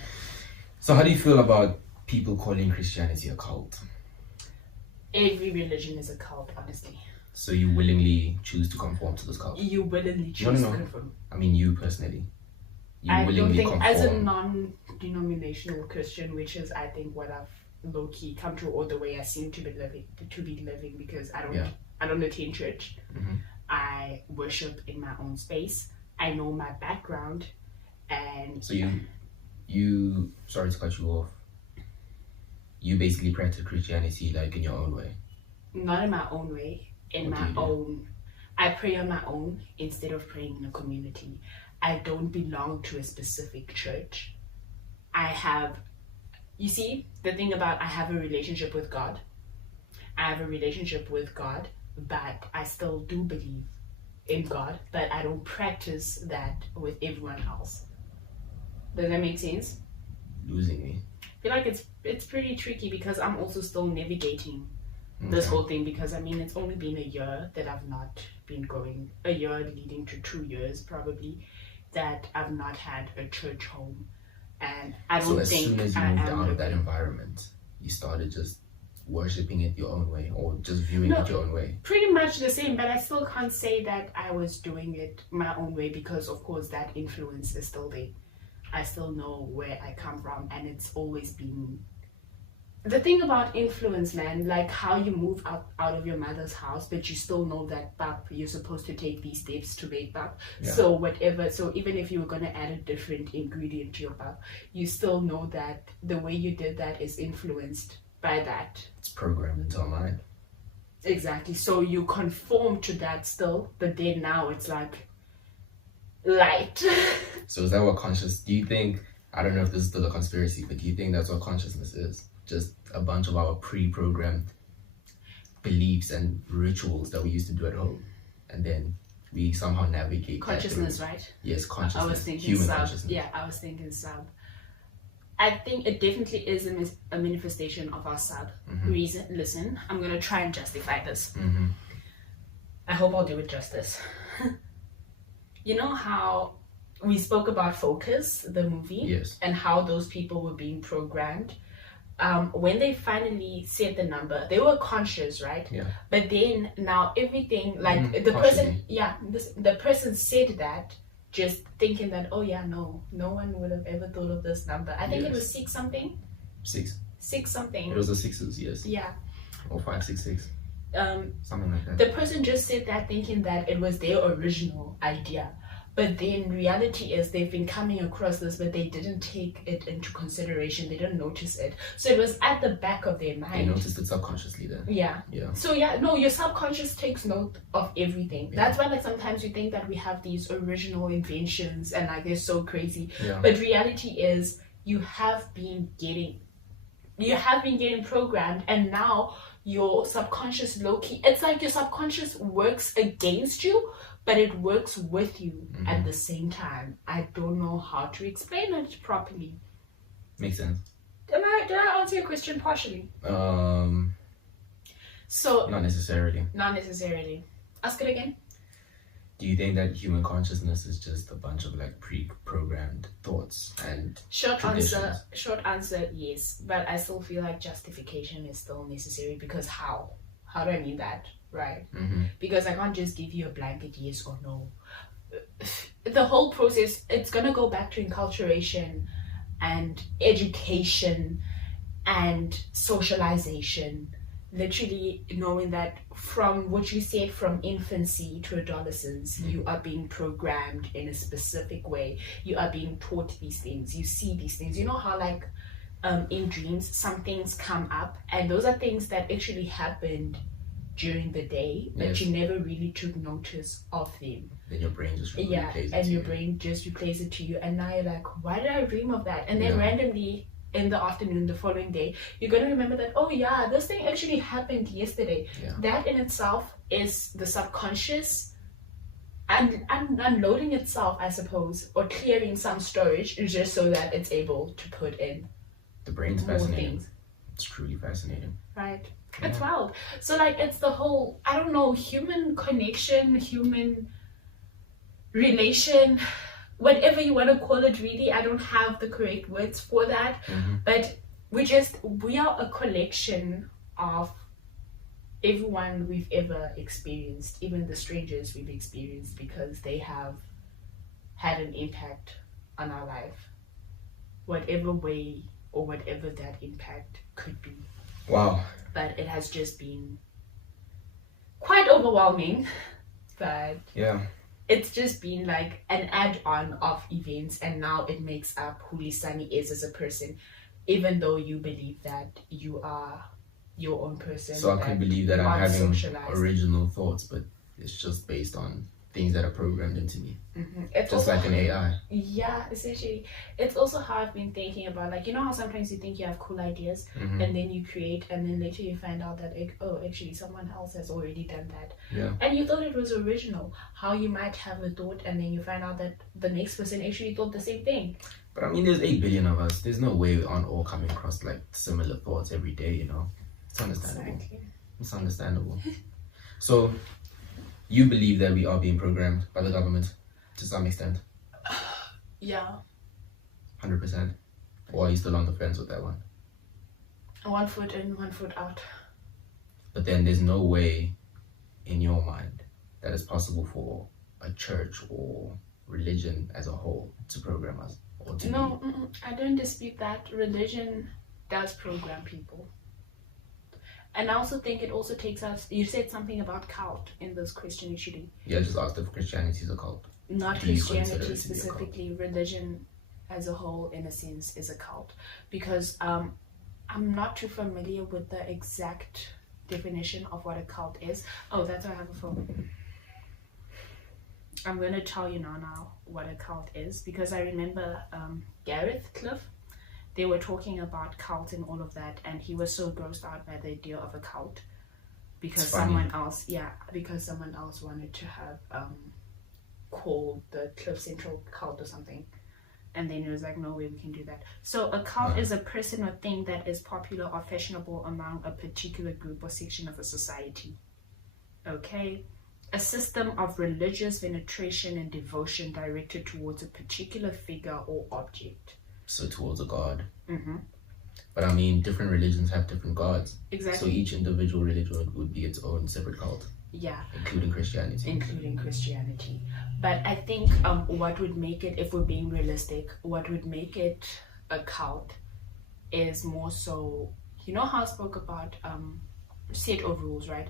So how do you feel about people calling Christianity a cult? Every religion is a cult, honestly. So you willingly choose to conform to this cult? You willingly choose No. to conform. I mean, you personally. You I don't willingly think, conform. as a non-denominational Christian, which is I think what I've low-key come to, or the way I seem to be living, because I don't attend church. Mm-hmm. I worship in my own space. I know my background, and so you sorry to cut you off. You basically practice Christianity like in your own way. not in my own way. In What my do you do? own, I pray on my own instead of praying in a community. I don't belong to a specific church. You see, the thing about I have a relationship with God. But I still do believe in God, but I don't practice that with everyone else. Does that make sense? Losing me. I feel like it's pretty tricky because I'm also still navigating this whole thing, because I mean it's only been a year that I've not been going, a year leading to 2 years probably, that I've not had a church home, and I don't So as think soon as you I moved am out of that environment, you started just worshipping it your own way, or just viewing it your own way. pretty much the same, but I still can't say that I was doing it my own way, because of course that influence is still there. I still know where I come from, and it's always been the thing about influence, man, like how you move out of your mother's house, but you still know that pap, you're supposed to take these steps to make pap. Yeah. So even if you were going to add a different ingredient to your pap, you still know that the way you did that is influenced by that. It's programmed into our mind. Exactly. So you conform to that still, but then now it's like light. So is that what do you think, I don't know if this is still a conspiracy, but do you think that's what consciousness is? Just a bunch of our pre-programmed beliefs and rituals that we used to do at home, and then we somehow navigate Consciousness, that through. right? Yes, consciousness. I was thinking human sub. consciousness. Yeah, I was thinking sub. I think it definitely is a manifestation of our sub. Reason. Listen, I'm gonna try and justify this. Mm-hmm. I hope I'll do it justice. You know how we spoke about Focus, the movie, Yes. and how those people were being programmed. When they finally said the number, they were conscious, right? Yeah. But then now everything, like the partially. person, the person said that just thinking that, oh yeah, no one would have ever thought of this number. I think it Yes. was 6 something. 6. 6 something. It was the 6s, yes. Yeah. Or 566. Something like that. The person just said that thinking that it was their original idea. But then reality is they've been coming across this, but they didn't take it into consideration. They didn't notice it. So it was at the back of their mind. They noticed it subconsciously then. Yeah. Yeah. So your subconscious takes note of everything. Yeah. That's why like sometimes you think that we have these original inventions and like they're so crazy. Yeah. But reality is you have been getting programmed, and now your subconscious low-key, it's like your subconscious works against you, but it works with you at the same time. I don't know how to explain it properly. Makes sense. Did I answer your question partially? So Not necessarily. not necessarily. Ask it again. Do you think that human consciousness is just a bunch of like pre-programmed thoughts and Short traditions? answer, yes. But I still feel like justification is still necessary, because how? How do I mean that? Right? Because I can't just give you a blanket yes or no. The whole process, it's gonna go back to enculturation and education and socialization. Literally knowing that from what you said, from infancy to adolescence, you are being programmed in a specific way. You are being taught these things. You see these things. You know how like in dreams some things come up, and those are things that actually happened during the day, but Yes. you never really took notice of them. Then your brain just Yeah, replays it and to your you. brain just replays it to you, and now you're like, why did I dream of that? And then Yeah. randomly in the afternoon, the following day, you're going to remember that, oh yeah, this thing actually happened yesterday. Yeah. That in itself is the subconscious and unloading itself, I suppose, or clearing some storage just so that it's able to put in The brain's more fascinating. things. It's truly fascinating. Right? Yeah. It's wild. So like it's the whole, I don't know, human connection, human relation, whatever you want to call it. Really, I don't have the correct words for that, but we are a collection of everyone we've ever experienced, even the strangers we've experienced, because they have had an impact on our life, whatever way or whatever that impact could be. Wow. But it has just been quite overwhelming. But Yeah. it's just been like an add-on of events, and now it makes up who Lisani is as a person, even though you believe that you are your own person. So I could believe that I'm aren't having socialized. original thoughts, but it's just based on things that are programmed into me. It's Just also, like an AI. yeah, essentially. It's also how I've been thinking about, like, you know how sometimes you think you have cool ideas Mhm. and then you create, and then later you find out that, like, oh, actually someone else has already done that. Yeah. And you thought it was original. How you might have a thought and then you find out that the next person actually thought the same thing. But I mean, there's 8 billion of us. There's no way we aren't all coming across like similar thoughts every day, you know? It's understandable. Exactly. It's understandable. So, you believe that we are being programmed by the government to some extent? Yeah. 100%? Or are you still on the fence with that one? 1 foot in, 1 foot out. But then there's no way in your mind that it's possible for a church or religion as a whole to program us. Or to No, I don't dispute that. Religion does program people. And I also think it also takes us, you said something about cult in this Christian shooting. Yeah, just asked if Christianity is a cult. Not Do you consider Christianity it to be a specifically, religion as a whole, in a sense, is a cult. Because I'm not too familiar with the exact definition of what a cult is. Oh, that's why I have a phone. I'm going to tell you now what a cult is, because I remember Gareth Cliff, they were talking about cult and all of that, and he was so grossed out by the idea of a cult because someone else wanted to have called the Cliff Central cult or something, and then he was like, no way we can do that. So a cult is a person or thing that is popular or fashionable among a particular group or section of a society. Okay? A system of religious veneration and devotion directed towards a particular figure or object. So towards a god. Mm-hmm. But I mean, different religions have different gods. Exactly. So each individual religion would be its own separate cult. Yeah. Including Christianity. But I think what would make it, if we're being realistic, what would make it a cult is more so, you know how I spoke about set of rules, right?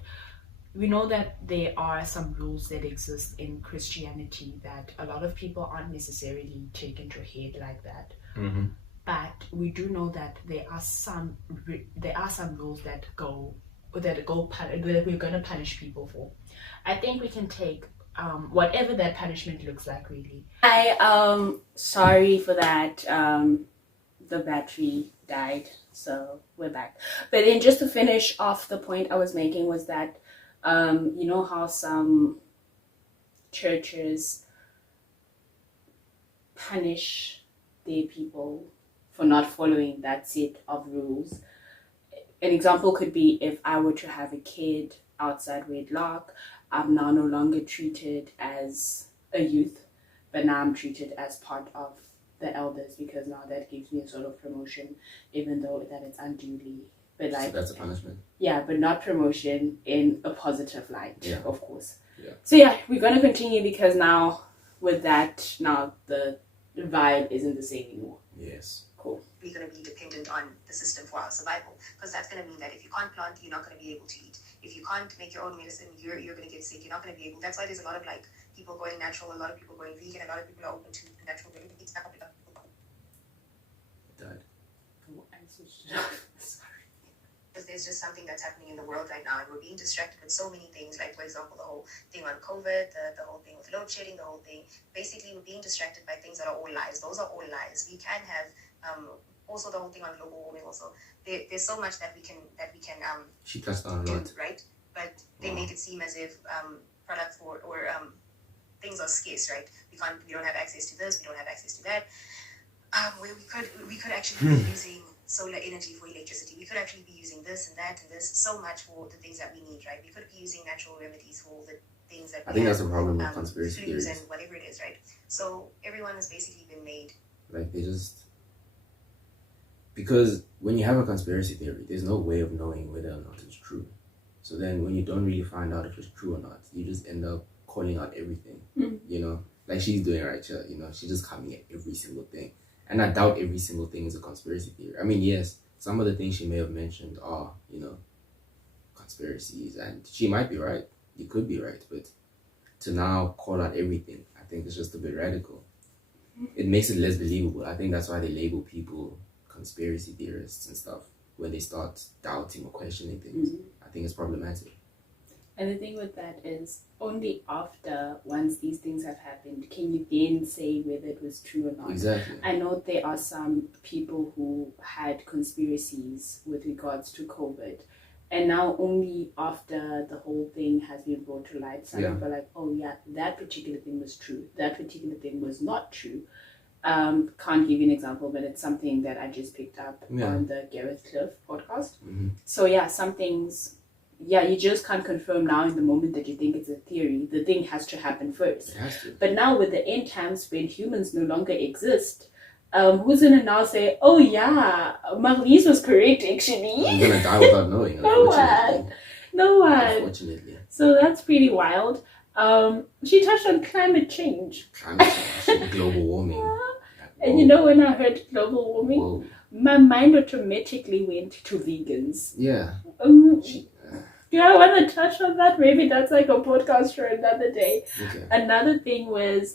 We know that there are some rules that exist in Christianity that a lot of people aren't necessarily taken to heed like that. Mm-hmm. But we do know that there are some rules that we're going to punish people for. I think we can take whatever that punishment looks like, really. Sorry for that. The battery died, so we're back. But then just to finish off, the point I was making was that you know how some churches punish their people for not following that set of rules. An example could be if I were to have a kid outside wedlock, I'm now no longer treated as a youth, but now I'm treated as part of the elders, because now that gives me a sort of promotion, even though that it's unduly. But like, so that's a punishment. Yeah, but not promotion in a positive light, yeah. Of course. Yeah. So yeah, we're going to continue, because now with that, now the vibe isn't the same anymore. Yes. Cool. We're going to be dependent on the system for our survival, because that's going to mean that if you can't plant, you're not going to be able to eat. If you can't make your own medicine, you're going to get sick. You're not going to be able. That's why there's a lot of like people going natural, a lot of people going vegan, a lot of people are open to natural remedies. Died. Oh, I switched it off. Sorry. Because there's just something that's happening in the world right now, and we're being distracted with so many things. Like, for example, the whole thing on COVID, the whole thing with load shedding, the whole thing. Basically, we're being distracted by things that are all lies. Those are all lies. We can have also the whole thing on global warming. Also, there's so much that we can she touched on a do, lot. right? But they make it seem as if products or things are scarce, right? We don't have access to this. We don't have access to that. Where we could actually be using solar energy for electricity. We could actually be using this and that and this so much for the things that we need, right? We could be using natural remedies for the things that I think that's the problem with conspiracy flus theories. and whatever it is, right? So everyone has basically been made. Like they just, because when you have a conspiracy theory, there's no way of knowing whether or not it's true. So then when you don't really find out if it's true or not, you just end up calling out everything, you know, like she's doing right here, you know, she's just coming at every single thing. And I doubt every single thing is a conspiracy theory. I mean, yes, some of the things she may have mentioned are, you know, conspiracies, and she might be right. You could be right, but to now call out everything, I think it's just a bit radical. It makes it less believable. I think that's why they label people conspiracy theorists and stuff when they start doubting or questioning things. I think it's problematic. And the thing with that is only after, once these things have happened, can you then say whether it was true or not. Exactly. I know there are some people who had conspiracies with regards to COVID, and now only after the whole thing has been brought to light, some people are like, oh yeah, that particular thing was true, that particular thing was not true. Can't give you an example, but it's something that I just picked up on the Gareth Cliff podcast. So yeah, some things, you just can't confirm now in the moment that you think it's a theory. The thing has to happen first. It has to. But now with the end times when humans no longer exist, who's gonna now say, oh yeah, Marlies was correct actually? I'm gonna die without knowing. No one. Unfortunately. So that's pretty wild. She touched on climate change. Climate change, global warming. And you know, when I heard global warming, Whoa. my mind automatically went to vegans. Yeah. Do I want to touch on that? Maybe that's like a podcast for another day. Okay. Another thing was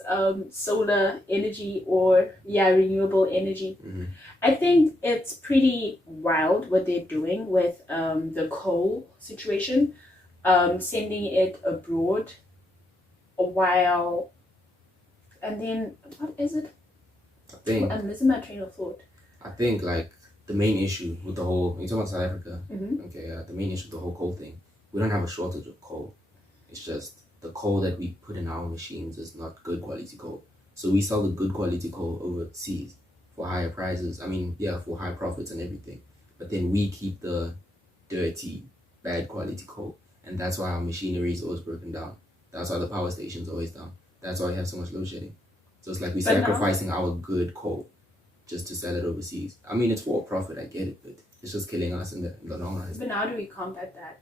solar energy or renewable energy. I think it's pretty wild what they're doing with the coal situation, sending it abroad while, and then what is it? I'm losing my train of thought. I think like the main issue with the whole, you're talking about South Africa, okay, the main issue with the whole coal thing, we don't have a shortage of coal. It's just the coal that we put in our machines is not good quality coal. So we sell the good quality coal overseas for higher prices. I mean, for high profits and everything. But then we keep the dirty, bad quality coal. And that's why our machinery is always broken down. That's why the power station's always down. That's why we have so much load shedding. So it's like we're sacrificing our good coal just to sell it overseas. I mean, it's for profit, I get it, but it's just killing us in the long run. But how do we combat that?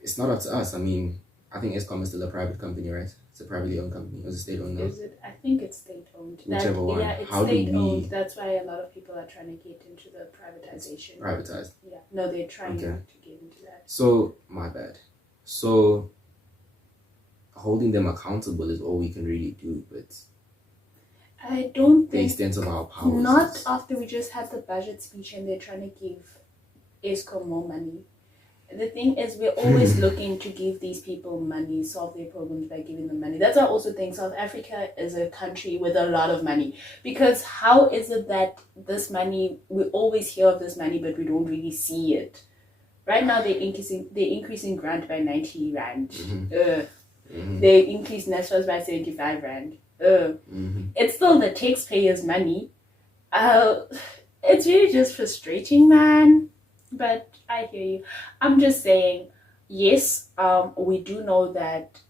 It's not up to us. I mean, I think Eskom is still a private company, right? It's a privately owned company. Or is it state-owned now? Is it? I think it's state-owned. Whichever one. Yeah, it's How do state-owned. we... That's why a lot of people are trying to get into the privatization. Privatized? Yeah. No, they're trying not to get into that. So, my bad. So, holding them accountable is all we can really do, but... I don't think... The extent of our powers... Not after we just had the budget speech and they're trying to give Eskom more money. The thing is, we're always looking to give these people money, solve their problems by giving them money. That's why I also think South Africa is a country with a lot of money. Because how is it that this money, we always hear of this money, but we don't really see it? Right now, they're increasing grant by 90 rand. They increased NSFAS by 75 rand. It's still the taxpayers' money. It's really just frustrating, man. But I hear you. I'm just saying, yes, we do know that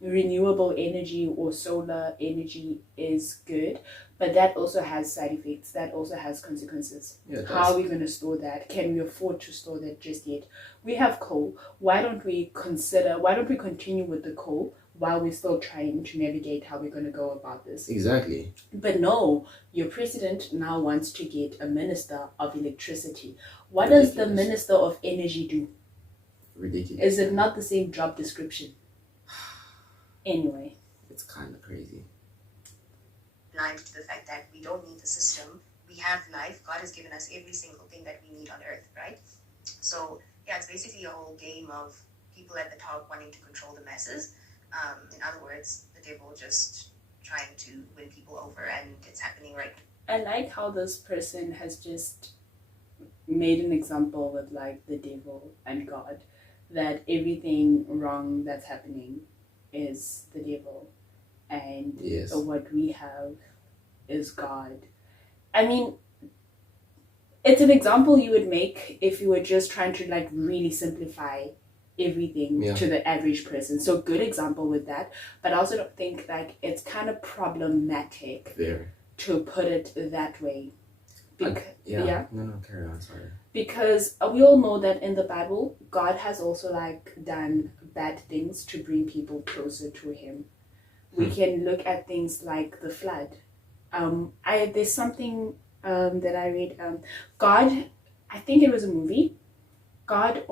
renewable energy or solar energy is good, but that also has side effects. That also has consequences. How are we going to store that? Can we afford to store that just yet? We have coal. Why don't we continue with the coal while we're still trying to navigate how we're going to go about this? Exactly. But no, your president now wants to get a minister of electricity. What does the minister of energy do? Ridiculous. Is it not the same job description? Anyway. It's kind of crazy. Life to the fact that we don't need the system. We have life. God has given us every single thing that we need on earth, right? So, it's basically a whole game of people at the top wanting to control the masses. In other words, the devil just trying to win people over, and it's happening right now. I like how this person has just made an example with like the devil and God, that everything wrong that's happening is the devil, and what we have is God. I mean, it's an example you would make if you were just trying to like really simplify everything to the average person. So good example with that. But I also don't think like it's kind of problematic to put it that way, Yeah. No, carry on. Sorry. Because we all know that in the Bible, God has also like done bad things to bring people closer to Him. We can look at things like the flood. There's something that I read. God, I think it was a movie. God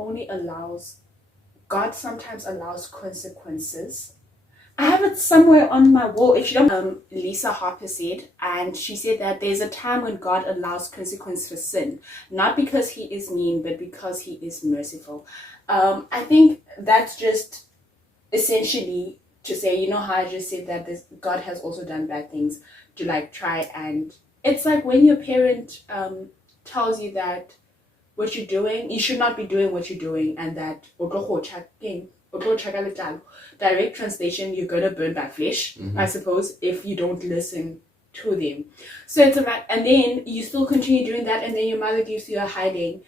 sometimes allows consequences. I have it somewhere on my wall. If you don't, Lisa Harper said, and she said that there's a time when God allows consequence for sin, not because He is mean, but because He is merciful. I think that's just essentially to say, you know how I just said that God has also done bad things to like try, and it's like when your parent tells you that what you're doing, you should not be doing what you're doing, and that direct translation, you're gonna burn by flesh, I suppose, if you don't listen to them. So it's about, and then you still continue doing that, and then your mother gives you a hiding,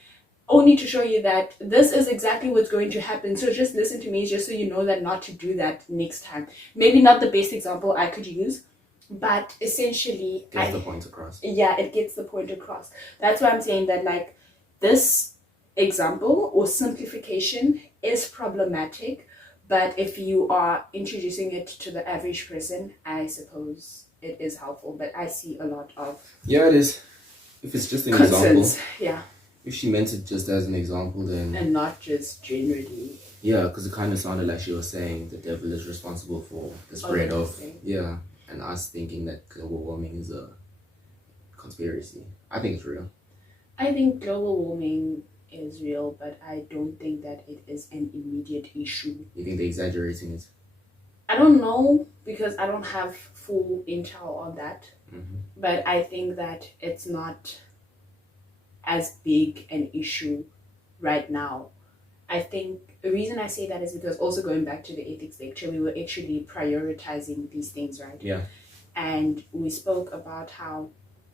only to show you that this is exactly what's going to happen. So just listen to me, just so you know that not to do that next time. Maybe not the best example I could use, but essentially, Gets the point across. Yeah, it gets the point across. That's why I'm saying that like this example or simplification is problematic, but if you are introducing it to the average person, I suppose it is helpful. But I see a lot of it is. If it's just an concerns. example, Yeah. If she meant it just as an example, then and not just generally. Yeah, because it kind of sounded like she was saying the devil is responsible for the spread of and us thinking that global warming is a conspiracy. I think it's real. I think global warming is real, but I don't think that it is an immediate issue. You think they're exaggerating it? I don't know, because I don't have full intel on that. But I think that it's not as big an issue right now. I think the reason I say that is because, also going back to the ethics lecture, we were actually prioritizing these things, right? Yeah. And we spoke about how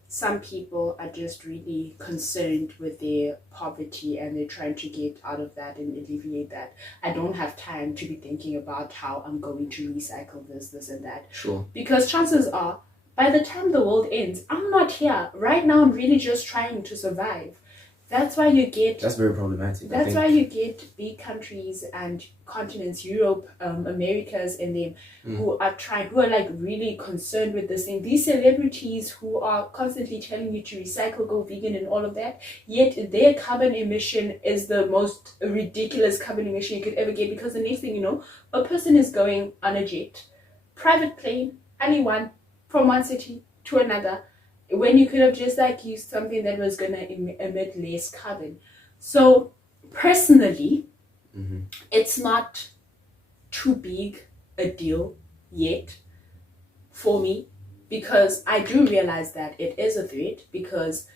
some people are just really concerned with their poverty and they're trying to get out of that and alleviate that. I don't have time to be thinking about how I'm going to recycle this and that. Sure. Because chances are, by the time the world ends, I'm not here. Right now, I'm really just trying to survive. That's why you get... That's very problematic. That's why you get big countries and continents, Europe, Americas, and them, who are like really concerned with this thing. These celebrities who are constantly telling you to recycle, go vegan and all of that, yet their carbon emission is the most ridiculous carbon emission you could ever get, because the next thing you know, a person is going on a jet, private plane, anyone, from one city to another, when you could have just like used something that was going to emit less carbon. So personally, it's not too big a deal yet for me, because I do realize that it is a threat, because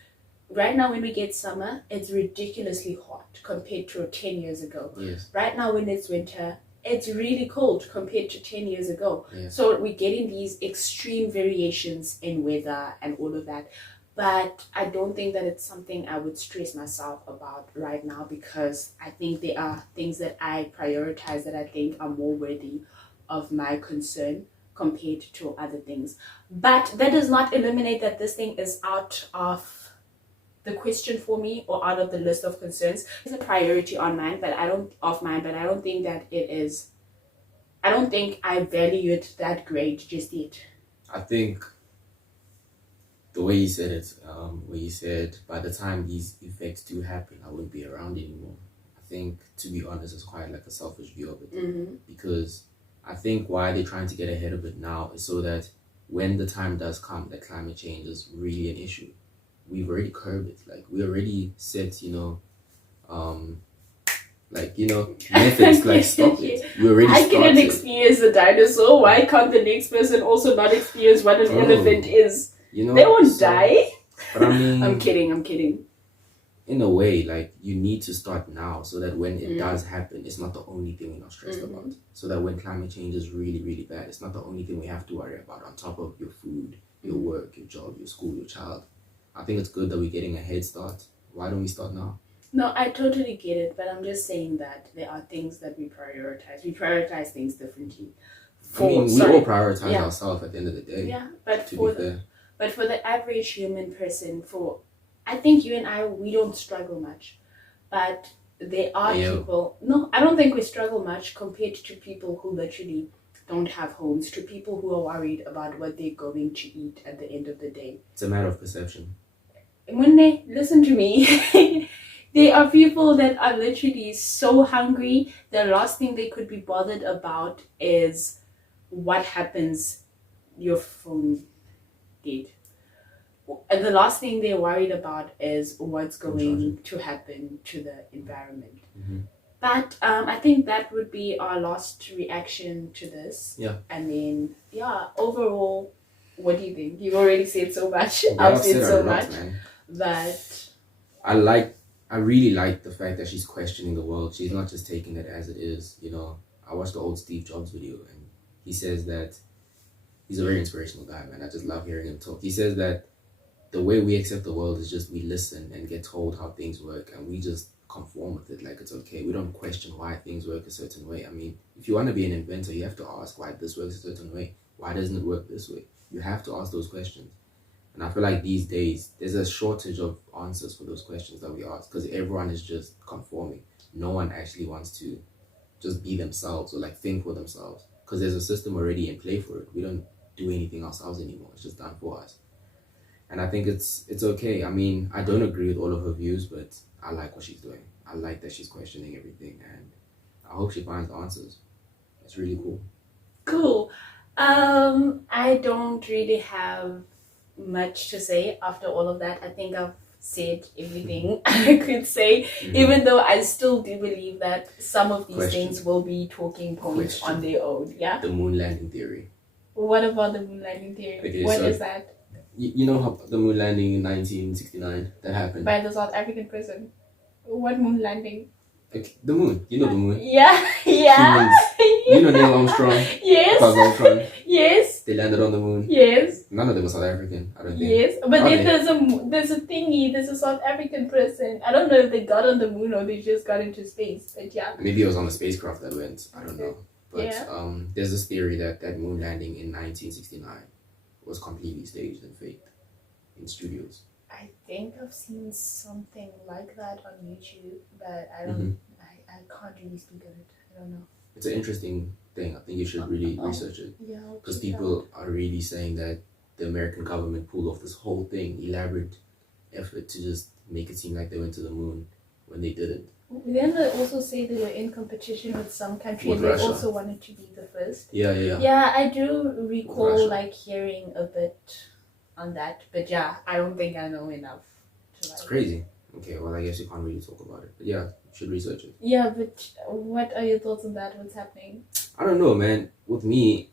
right now when we get summer, it's ridiculously hot compared to 10 years ago. Yes. Right now when it's winter, it's really cold compared to 10 years ago. Yeah. So we're getting these extreme variations in weather and all of that. But I don't think that it's something I would stress myself about right now, because I think there are things that I prioritize that I think are more worthy of my concern compared to other things. But that does not eliminate that this thing is out of the question for me or out of the list of concerns. It's a priority on mine, but I don't think that it is. I don't think I value it that great just yet. I think the way you said it, where you said by the time these effects do happen, I wouldn't be around anymore. I think, to be honest, it's quite like a selfish view of it, because I think why they're trying to get ahead of it now is so that when the time does come that climate change is really an issue, we've already curbed it. Like, we already set, methods like stop it. We already I couldn't started. experience a dinosaur. Why can't the next person also not experience what an elephant is? They won't die. But I mean, I'm kidding. In a way, like, you need to start now so that when it does happen, it's not the only thing we're not stressed about. So that when climate change is really, really bad, it's not the only thing we have to worry about on top of your food, your work, your job, your school, your child. I think it's good that we're getting a head start. Why don't we start now? No, I totally get it, but I'm just saying that there are things that we prioritize. We prioritize things differently. We all prioritize ourselves at the end of the day. Yeah, but for the average human person, for I think you and we don't struggle much, but there are Yeah. people. No, I don't think we struggle much compared to people who literally don't have homes, to people who are worried about what they're going to eat at the end of the day. It's a matter of perception. When they listen to me, there are people that are literally so hungry. The last thing they could be bothered about is what happens your phone did. And the last thing they're worried about is what's going to happen to the environment. Mm-hmm. But I think that would be our last reaction to this. Yeah. And then, yeah, overall, what do you think? You've already said so much. Yeah, I've said so a lot, much. man. But I really like the fact that she's questioning the world. She's not just taking it as it is. You know, I watched the old Steve Jobs video, and he says that he's a very inspirational guy, man. I just love hearing him talk. He says that the way we accept the world is just we listen and get told how things work, and we just conform with it like it's okay. We don't question why things work a certain way. I mean, if you want to be an inventor, you have to ask why this works a certain way. Why doesn't it work this way? You have to ask those questions. And I feel like these days, there's a shortage of answers for those questions that we ask, because everyone is just conforming. No one actually wants to just be themselves or like think for themselves, because there's a system already in play for it. We don't do anything ourselves anymore. It's just done for us. And I think it's okay. I mean, I don't agree with all of her views, but I like what she's doing. I like that she's questioning everything, and I hope she finds answers. It's really cool. cool. I don't really have much to say after all of that. I think I've said everything I could say, even though I still do believe that some of these things will be talking points on their own. Yeah. The moon landing theory. What about the moon landing theory? Okay, What so is that? You know how the moon landing in 1969 that happened? By the South African prison. What moon landing? Okay, the moon. You know the moon. Yeah, yeah. Humans. You know Neil Armstrong. Yes. Buzz Aldrin. Yes. They landed on the moon. Yes. None of them were South African, I don't think. Yes, but Are then they? there's a thingy. There's a South African person. I don't know if they got on the moon or they just got into space. But yeah. Maybe it was on the spacecraft that went. I don't know. But Yeah. there's this theory that moon landing in 1969 was completely staged and faked in studios. I think I've seen something like that on YouTube, but I don't. I can't really speak of it. I don't know. It's an interesting thing. I think you should really research it, Yeah. because people are really saying that the American government pulled off this whole thing, elaborate effort to just make it seem like they went to the moon when they didn't. Then they also say they were in competition with some country With and they Russia. also wanted to be the first. Yeah. Yeah, I do recall Russia. like hearing a bit on that, but yeah, I don't think I know enough to like. It's crazy. Okay, well, I guess you can't really talk about it. But yeah, you should research it. Yeah, but what are your thoughts on that? What's happening? I don't know, man. With me,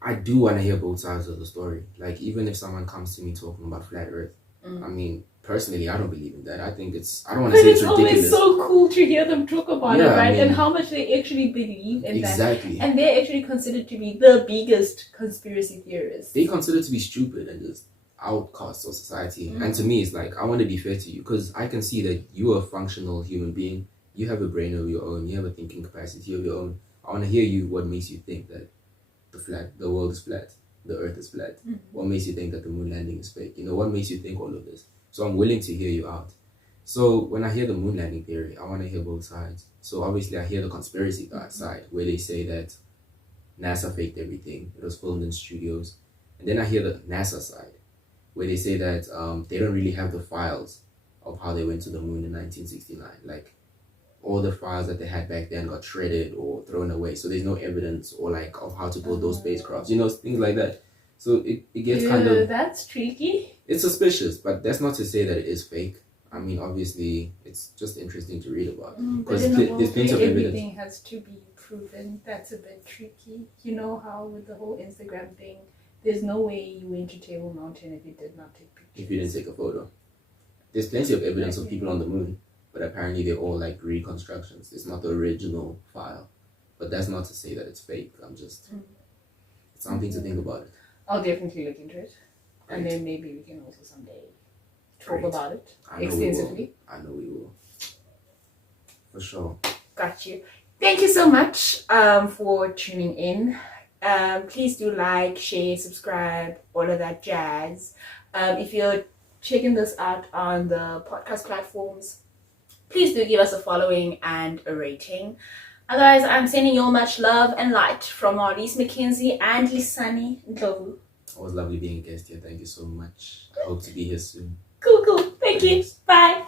I do want to hear both sides of the story. Like, even if someone comes to me talking about flat Earth, I mean, personally, I don't believe in that. I think I don't want to But say it's it's always ridiculous. so cool to hear them talk about it, Yeah, I right? mean- And how much they actually believe in that. Exactly. And they're actually considered to be the biggest conspiracy theorists. They consider to be stupid and just outcasts of society. And to me, it's like, I want to be fair to you, because I can see that you are a functional human being. You have a brain of your own. You have a thinking capacity of your own. I want to hear you what makes you think that the world is flat, the earth is flat. What makes you think that the moon landing is fake? You know, what makes you think all of this? So I'm willing to hear you out. So when I hear the moon landing theory, I want to hear both sides. So obviously I hear the conspiracy side, where they say that NASA faked everything. It was filmed in studios. And then I hear the NASA side, where they say that they don't really have the files of how they went to the moon in 1969. Like, all the files that they had back then got shredded or thrown away. So there's no evidence or like of how to build those spacecrafts, you know, things like that. So it gets kind of... That's tricky. It's suspicious, but that's not to say that it is fake. I mean, obviously, it's just interesting to read about. But Because in a world there's plenty where of evidence. everything has to be proven, that's a bit tricky. You know how with the whole Instagram thing, there's no way you went to Table Mountain if you did not take pictures. If you didn't take a photo. There's plenty of evidence of people on the moon, but apparently they're all like reconstructions. It's not the original file. But that's not to say that it's fake. It's something to think about it. I'll definitely look into it. And Great. then maybe we can also someday talk Great. about it I know we extensively. will. I know we will. For sure. Got you. Thank you so much for tuning in. Please do like, share, subscribe, all of that jazz. If you're checking this out on the podcast platforms, please do give us a following and a rating. Otherwise, I'm sending you all much love and light from our Lise Mackenzie and Lisani Ndlovu. It was lovely being a guest here. Thank you so much. I hope to be here soon. Cool. Thank you. Bye.